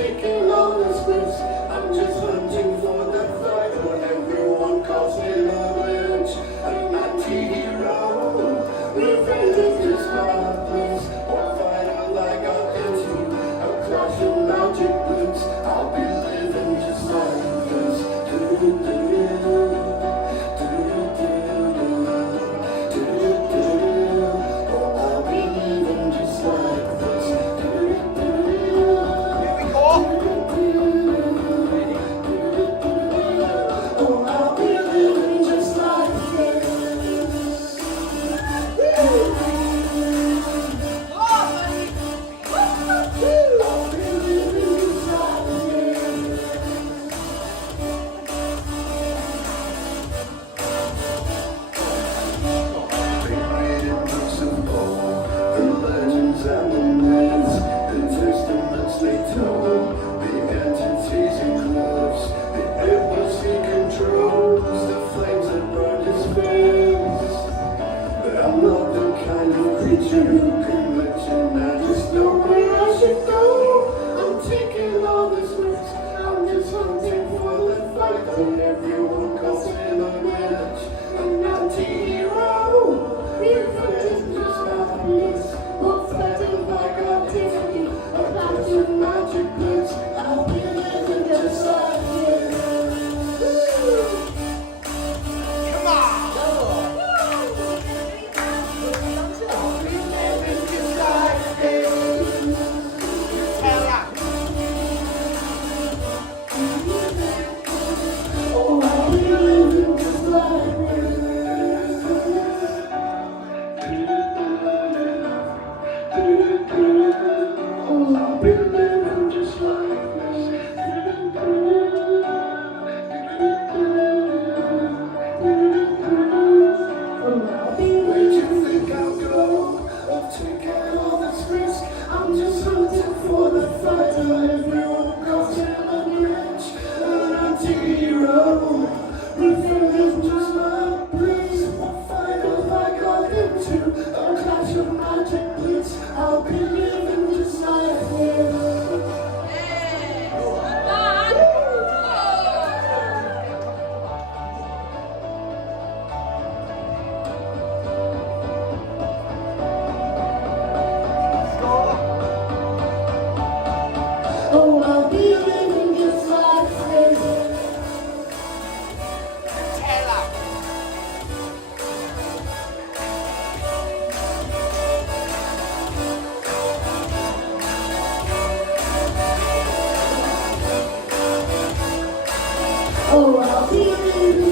taking all this risk. I'm just hunting for the fight when everyone calls me a witch. I'm not the hero. Revenge is just my place. One fighter like I'll into a clash of magic boots. I'll be living just like this. I'll be living just like this. Oh, I'll be living just like this. I'll be living just like this. They created books of old, the legends and the myths, the testaments they told, the entities and clubs, the embassy controls, the flames that burned his face. But I'm not the kind of creature who can mention, I just know where I should go. I'm taking all this risk, I'm just hunting for the fight, when everyone calls me a witch. I'm not the hero. Revenge is just happiness. We'll fight it like identity. A flash of magic bliss. I'll be living just like this. I'll be living just like this. Oh, I'll be living just like this. Oh, I'll be living just like this. Where'd you think I'll go? I've taken all this risk. I'm just hunting for the fight. Everyone calls him a witch, an anti-hero. Revenge is just my bliss. We'll fight it like I did too. A clash of magic blitz. I'll be living just like this. Oh, I'll be living just like this. Oh, I'll be living